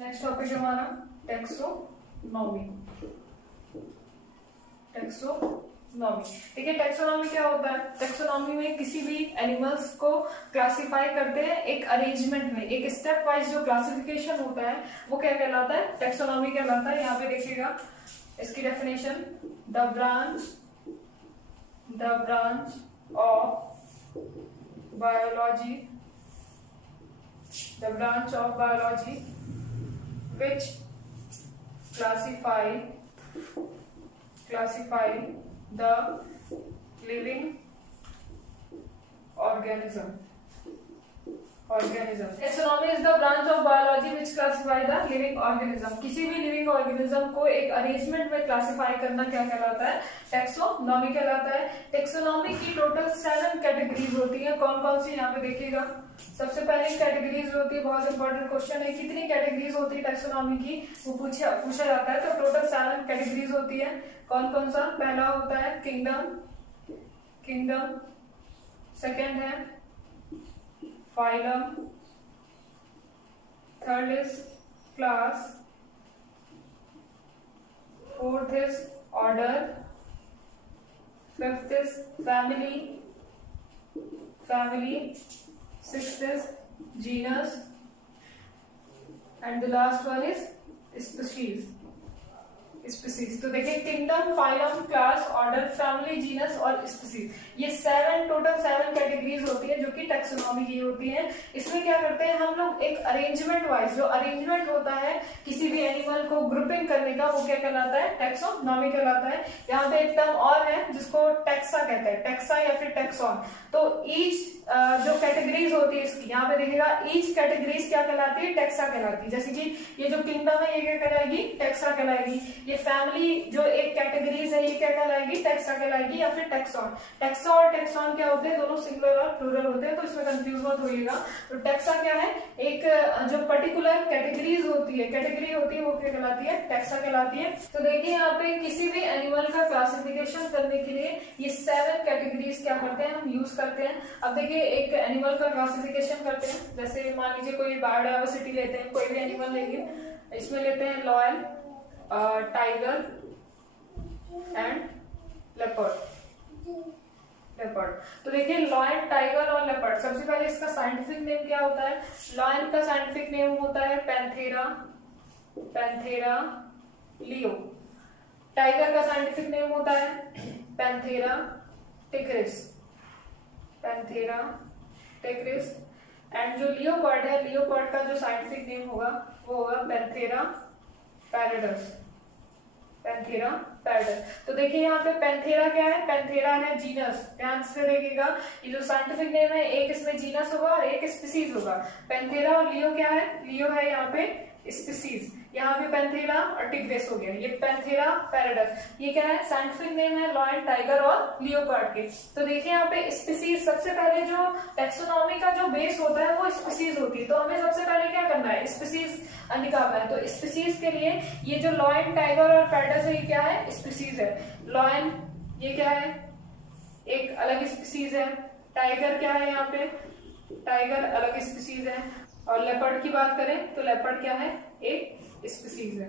Next topic हमारा taxonomy. ठीक है, टेक्सोनॉमी क्या होता है? टेक्सोनॉमी में किसी भी एनिमल्स को क्लासिफाई करते हैं एक अरेंजमेंट में, एक स्टेप वाइज जो क्लासिफिकेशन होता है वो क्या कहलाता है? टेक्सोनॉमी कहलाता है। यहाँ पे देखिएगा इसकी definition, the branch of biology which classify the living organism. Taxonomy is the branch of biology which classify the living organism. किसी भी लिविंग ऑर्गेनिज्म को एक अरेंजमेंट में क्लासिफाई करना क्या कहलाता है? टेक्सोनॉमी कहलाता है। टेक्सोनॉमी की टोटल 7 कैटेगरीज होती है। कौन कौन सी? यहाँ पे देखिएगा। सबसे पहली कैटेगरीज होती है, बहुत इंपॉर्टेंट क्वेश्चन है, कितनी कैटेगरीज होती है टेक्सोनॉमी की, वो पूछा जाता है। तो टोटल 7 कैटेगरीज होती है। कौन कौन सा? पहला होता है किंगडम, सेकेंड है phylum, third is class, fourth is order, fifth is family, sixth is genus, and the last one is species. तो देखिए kingdom, phylum, class, order, family, genus और स्पीसीज, ये टोटल 7 कैटेगरीज होती है जो कि टेक्सोनॉमी की होती है। इसमें क्या करते हैं हम लोग, एक अरेंजमेंट वाइज जो अरेंजमेंट होता है किसी भी एनिमल को ग्रुपिंग करने का, वो क्या कहलाता है? टेक्सोनॉमी कहलाता है। यहाँ पे एक टर्म और है जिसको टेक्सा कहते हैं, टेक्सा या फिर टेक्सॉन। तो ईच जो कैटेगरीज होती है इसकी, यहाँ पे देखिएगा ईच कैटेगरीज क्या कहलाती है? टेक्सा कहलाती है। जैसे कि ये जो किंगडम है ये क्या कहलाएगी? टेक्सा कहलाएगी। ये फैमिली जो एक कैटेगरीज है ये क्या कहलाएगी? टेक्सा कहलाएगी या फिर टेक्सॉन। टेक्सा और टेक्सॉन क्या होते हैं? दोनों सिंगुलर और प्लूरल होते हैं, तो इसमें कंफ्यूज मत होइएगा। तो टेक्सा क्या है? एक जो पर्टिकुलर कैटेगरी होती है वो क्या कहलाती है? टेक्सा कहलाती है। तो देखिए यहाँ पे किसी भी एनिमल का क्लासिफिकेशन करने के लिए ये 7 कैटेगरीज क्या करते हैं, हम यूज करते हैं। अब देखिए एक एनिमल का क्लासिफिकेशन करते हैं, जैसे मान लीजिए कोई बायोडायवर्सिटी लेते हैं, कोई भी एनिमल लेंगे, इसमें लेते हैं लॉयन, टाइगर एंड लेपर्ड। तो देखिए लॉयन, टाइगर और लेपर्ड, सबसे पहले इसका साइंटिफिक नेम क्या होता है? लॉयन का साइंटिफिक नेम होता है पैंथेरा लियो। टाइगर का साइंटिफिक नेम होता है पैंथेरा टिग्रिस। एंड जो लियोपर्ड है, लियोपर्ड का जो साइंटिफिक नेम होगा वो होगा पैंथेरा पैराडस। तो देखिए यहाँ पे पैंथेरा क्या है? पैंथेरा है जीनस। ध्यान से देखिएगा, ये जो साइंटिफिक नेम है एक इसमें जीनस होगा और एक स्पीसीज होगा। पैंथेरा और लियो क्या है? लियो है यहाँ पे स्पीसीज, यहाँ पे पैंथेरा और टिग्रिस हो गया। ये पैंथेरा पैराडस, ये क्या है? साइंटिफिक नेम है लॉयन, टाइगर और लियोपार्ड के। तो देखिए यहाँ पे स्पीसीज, सबसे पहले जो टेक्सोनॉमी का जो बेस होता है वो स्पीसीज होती है। तो हमें सबसे पहले क्या करना है? स्पीसीज निकालना है। तो स्पीसीज के लिए ये जो लॉयन, टाइगर और पैराडस है ये क्या है? स्पीसीज है। लॉयन ये क्या है? एक अलग स्पीसीज है। टाइगर क्या है? यहाँ पे टाइगर अलग स्पीसीज है। और लेपर्ड की बात करें तो लेपर्ड क्या है? एक स्पीसीज है।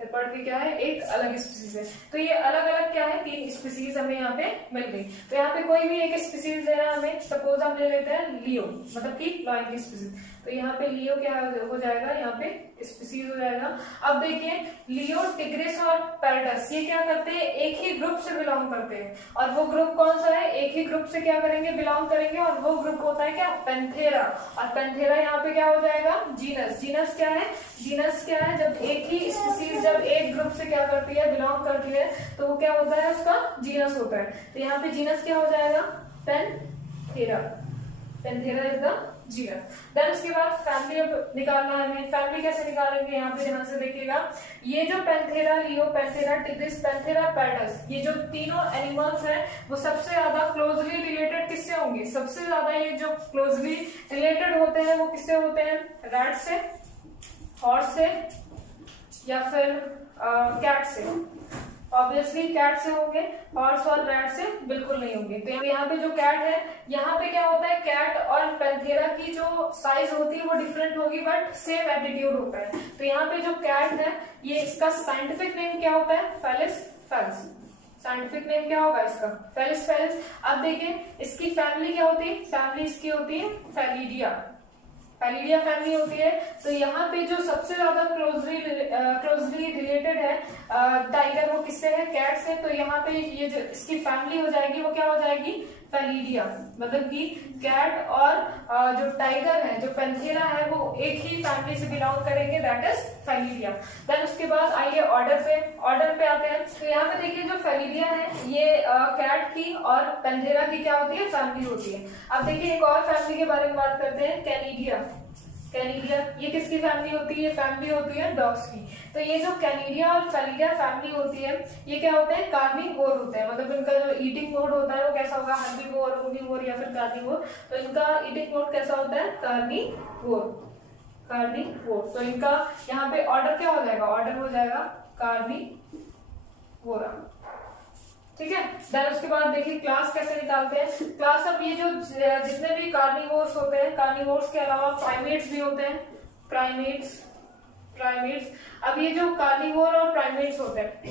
लेपर्ड भी क्या है? एक अलग स्पीसीज है। तो ये अलग अलग क्या है? 3 स्पीसीज हमें यहाँ पे मिल गई। तो यहाँ पे कोई भी एक स्पीसीज लेना है हमें, सपोज हम ले लेते हैं लियो, मतलब कि लॉयन की स्पीसीज। तो यहाँ पे लियो क्या हो जाएगा? यहाँ पे स्पीसीज हो जाएगा। अब देखिए लियो, टिग्रिस और पैराडस ये क्या करते हैं? एक ही ग्रुप से बिलोंग करते हैं। और वो ग्रुप कौन सा है? एक ही ग्रुप से क्या करेंगे? बिलोंग करेंगे। और वो ग्रुप होता है क्या? पैंथेरा। और पैंथेरा यहाँ पे क्या हो जाएगा? जीनस। जीनस क्या है? जब एक ही स्पीसीज जब एक ग्रुप से क्या करती है? बिलोंग करती है, तो वो क्या होता है? उसका जीनस होता है। तो यहाँ पे जीनस क्या हो जाएगा? Panthera is the genus. Then उसके बाद फैमिली अब निकालना है हमें। फैमिली कैसे निकालेंगे? यहाँ पे ध्यान से देखिएगा, ये जो panthera leo, panthera tigris, panthera pardus, ये जो तीनों एनिमल्स हैं वो सबसे ज्यादा क्लोजली रिलेटेड किससे होंगे? सबसे ज्यादा ये जो क्लोजली रिलेटेड होते हैं वो किससे होते हैं? रैट से, हॉर्स से या फिर कैट से। ऑब्वियसली कैट से होंगे, हॉर्स और रैट से बिल्कुल नहीं होंगे। तो यहाँ पे जो कैट है, यहाँ पे क्या होता है, कैट और पैंथेरा की जो साइज होती है वो डिफरेंट होगी बट सेम एटीट्यूड होता है। तो यहाँ पे जो कैट है, ये इसका साइंटिफिक नेम क्या होता है, फेलिस फेलिस। साइंटिफिक नेम क्या होगा इसका, फेलिस फेलिस। अब देखिए इसकी फैमिली क्या होती है, फैमिली इसकी होती है फेलिडिया, फेलिडिया फैमिली होती है। तो यहाँ पे जो सबसे ज्यादा क्लोजली रिलेटेड है टाइगर, वो किससे है, कैट से। तो यहाँ पे ये जो इसकी फैमिली हो जाएगी वो क्या हो जाएगी, फेलिडिया। मतलब कि कैट और जो टाइगर है, जो पैंथेरा है, वो एक ही फैमिली से बिलोंग करेंगे, दैट इज फेलिडिया। देन उसके बाद आइए ऑर्डर पे आते हैं। तो यहाँ पे देखिए जो फेलिडिया है, ये कैट की और पैंथेरा की क्या होती है, फैमिली होती है। अब देखिए एक और फैमिली के बारे में बात करते हैं, कैनिडिया। कैनिडिया ये किसकी फैमिली होती है, फैमिली होती है डॉग्स की। तो ये जो कैनिडिया और फेलिडिया फैमिली होती है, ये क्या होते हैं, कार्निवोर होते हैं। मतलब इनका जो ईटिंग मोड होता है वो कैसा होगा, हर्बीवोर, ओनिवोर या फिर कार्निवोर। तो इनका ईटिंग मोड कैसा होता है, कार्निवोर, कार्निवोर। तो इनका यहाँ पे ऑर्डर क्या हो जाएगा, ऑर्डर हो जाएगा कार्निवोरा। ठीक है। देन उसके बाद देखिए क्लास कैसे निकालते हैं। क्लास, अब ये जो जितने भी कार्निवोर्स होते हैं, कार्निवोर्स के अलावा प्राइमेट्स भी होते हैं, प्राइमेट्स। अब ये जो कार्निवोर और प्राइमेट्स होते हैं,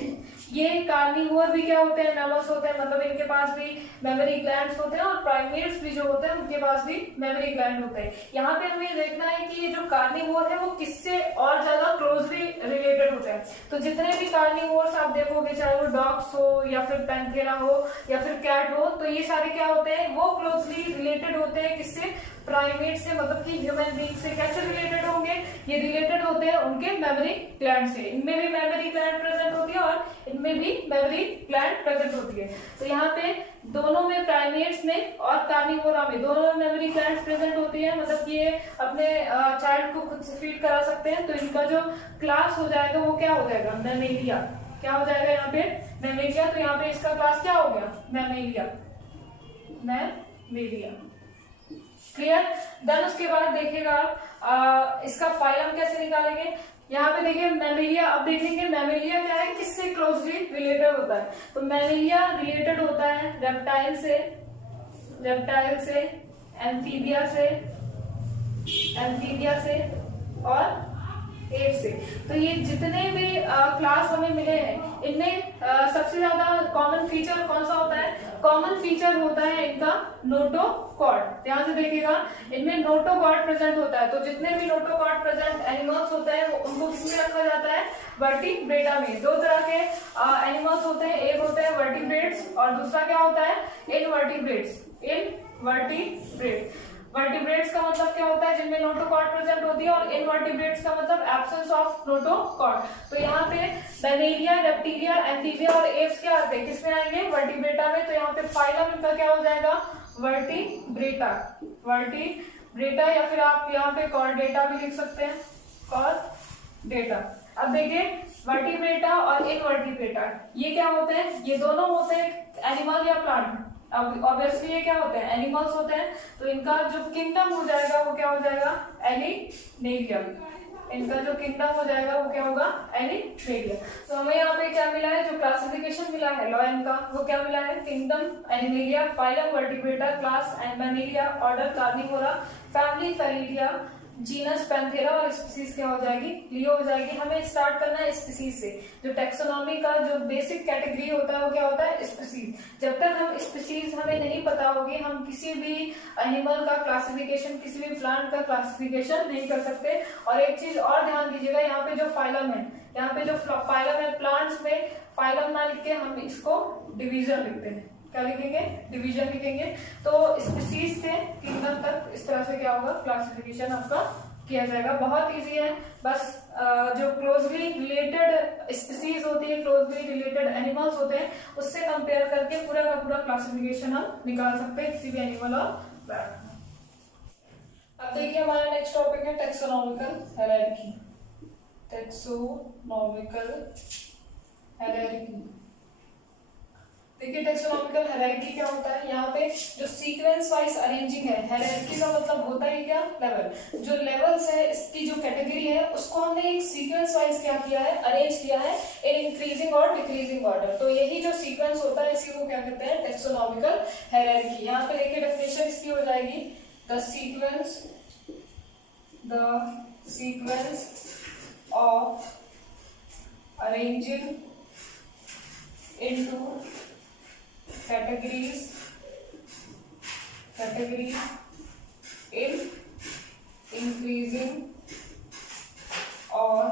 ये कार्निवोर भी क्या होते हैं, मैमल्स होते हैं। मतलब इनके पास भी मेमोरी ग्लैंड्स होते हैं, और प्राइमेट्स भी जो होते हैं उनके पास भी मेमोरी ग्लैंड होते हैं। यहाँ पे हमें देखना है कि ये जो कार्निवोर है वो किससे और ज्यादा क्लोजली रिलेटेड होते हैं। तो जितने भी कार्निवोर्स आप देखोगे, चाहे वो डॉग्स हो या फिर पैंथेरा हो या फिर कैट हो, तो ये सारे क्या होते हैं, वो क्लोजली रिलेटेड होते हैं किससे, प्राइमेट से। मतलब कि ह्यूमन बीइंग से कैसे रिलेटेड होंगे, ये रिलेटेड होते हैं उनके मेमोरी ग्लैंड से। इनमें भी मेमोरी ग्लैंड प्रेजेंट होती है और इनमें भी मेमोरी ग्लैंड प्रेजेंट होती है। तो यहाँ पे दोनों में, प्राइमेट्स में और कार्निवोरा में, दोनों में मेमोरी ग्लैंड प्रेजेंट होती है। मतलब कि ये अपने चाइल्ड को खुद से फीड करा सकते हैं। तो इनका जो क्लास हो जाएगा वो क्या हो जाएगा, मैमेलिया। क्या हो जाएगा यहाँ पे, मैमेलिया। तो यहाँ पे इसका क्लास क्या हो गया, मैमेलिया, मैमेलिया। क्लियर। देन उसके बाद देखिएगा आप इसका फाइलम कैसे निकालेंगे। यहाँ पे देखिए मैमेलिया, अब देखेंगे मैमेलिया क्या है, किससे क्लोजली रिलेटेड होता है। तो मैमेलिया रिलेटेड होता है रेप्टाइल से, एम्फीबिया से और एप से। तो ये जितने भी क्लास हमें मिले हैं, इनमें सबसे ज्यादा कॉमन फीचर कौन सा होता है, कॉमन फीचर होता है इनका नोटोकॉर्ड। ध्यान से देखिएगा, इनमें नोटोकॉर्ड प्रेजेंट होता है। तो जितने भी नोटोकॉर्ड प्रेजेंट एनिमल्स होते हैं उनको किसमें रखा जाता है, वर्टिब्रेटा में। दो तरह के एनिमल्स होते हैं, एक होते हैं वर्टिब्रेट्स और दूसरा क्या होता है, इनवर्टिब्रेट्स। वर्टिब्रेट्स का मतलब क्या होता है, जिनमें नोटोकॉर्ड प्रेजेंट होती है, और इनवर्टिब्रेट्स का मतलब एब्सेंस ऑफ नोटोकॉर्ड। तो यहाँ पे मैमेलिया, रेप्टिलिया, एम्फीबिया और एप्स क्या आते हैं, किसमें आएंगे, वर्टिब्रेटा में। तो यहाँ पे फाइलम इनका क्या हो जाएगा, वर्टिब्रेटा, या फिर आप यहाँ पे कॉर्डेटा भी लिख सकते हैं, कॉर्डेटा। अब देखिए वर्टिब्रेटा और इनवर्टिब्रेटा ये क्या होते हैं, ये दोनों होते हैं एनिमल या प्लांट। अब ऑब्वियसली ये क्या होते हैं, एनिमल्स होते हैं। तो इनका जो किंगडम हो जाएगा वो क्या हो जाएगा, एनिमेलिया। इनका जो किंगडम हो जाएगा वो क्या होगा, एनिमेलिया। तो हमें यहाँ पे क्या मिला है, जो क्लासिफिकेशन मिला है लॉयन का, वो क्या मिला है, kingdom Animalia, phylum Vertebrata, class Mammalia, order Carnivora, family Felidae, genus Panthera और स्पीसीज क्या हो जाएगी, लियो हो जाएगी। हमें स्टार्ट करना है स्पीसीज से। जो टेक्सोनॉमी का जो बेसिक कैटेगरी होता है वो क्या होता है, स्पीसीज। जब तक हम स्पीसीज हमें नहीं पता होगी, हम किसी भी एनिमल का क्लासिफिकेशन, किसी भी प्लांट का क्लासिफिकेशन नहीं कर सकते। और एक चीज और ध्यान दीजिएगा, यहाँ पे जो फाइलम है, यहाँ पे जो फाइलम है, प्लांट्स में फाइलम ना लिख के हम इसको डिवीजन लिखते हैं। क्या लिखेंगे, डिवीजन लिखेंगे। तो स्पीसीज से किंगडम तक इस तरह से क्या होगा, क्लासिफिकेशन आपका किया जाएगा। बहुत इजी है, बस जो क्लोजली रिलेटेड स्पीसीज होती है, क्लोजली रिलेटेड एनिमल्स होते हैं, उससे कंपेयर करके पूरा का पूरा क्लासिफिकेशन हम निकाल सकते हैं किसी भी एनिमल और प्लांट। अब देखिए हमारा नेक्स्ट टॉपिक है टेक्सोनॉमिकल हायरार्की। टेक्सोनॉमिकल हायरार्की, देखिए टेक्सोनॉमिकल हायरार्की क्या होता है, यहाँ पे जो सीक्वेंस वाइज अरेंजिंग है, हायरार्की का मतलब होता है क्या, लेवल, जो लेवल्स है इसकी जो कैटेगरी है उसको हमने एक सीक्वेंस वाइज क्या किया है, अरेंज किया है इन इंक्रीजिंग और डिक्रीजिंग ऑर्डर, तो यही जो सीक्वेंस होता है इसी को क्या कहते हैं, टेक्सोनॉमिकल हायरार्की। यहाँ पे देखिए डेफिनेशन इसकी हो जाएगी, the sequence of arranging into categories in increasing or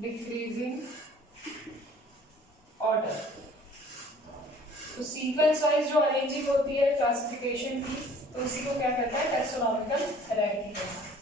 decreasing order। तो सीक्वेंस वाइज जो अरेंजिंग होती है क्लासिफिकेशन की, तो इसी को क्या कहता है, टेक्सोनॉमिकल हायरार्की कहता है।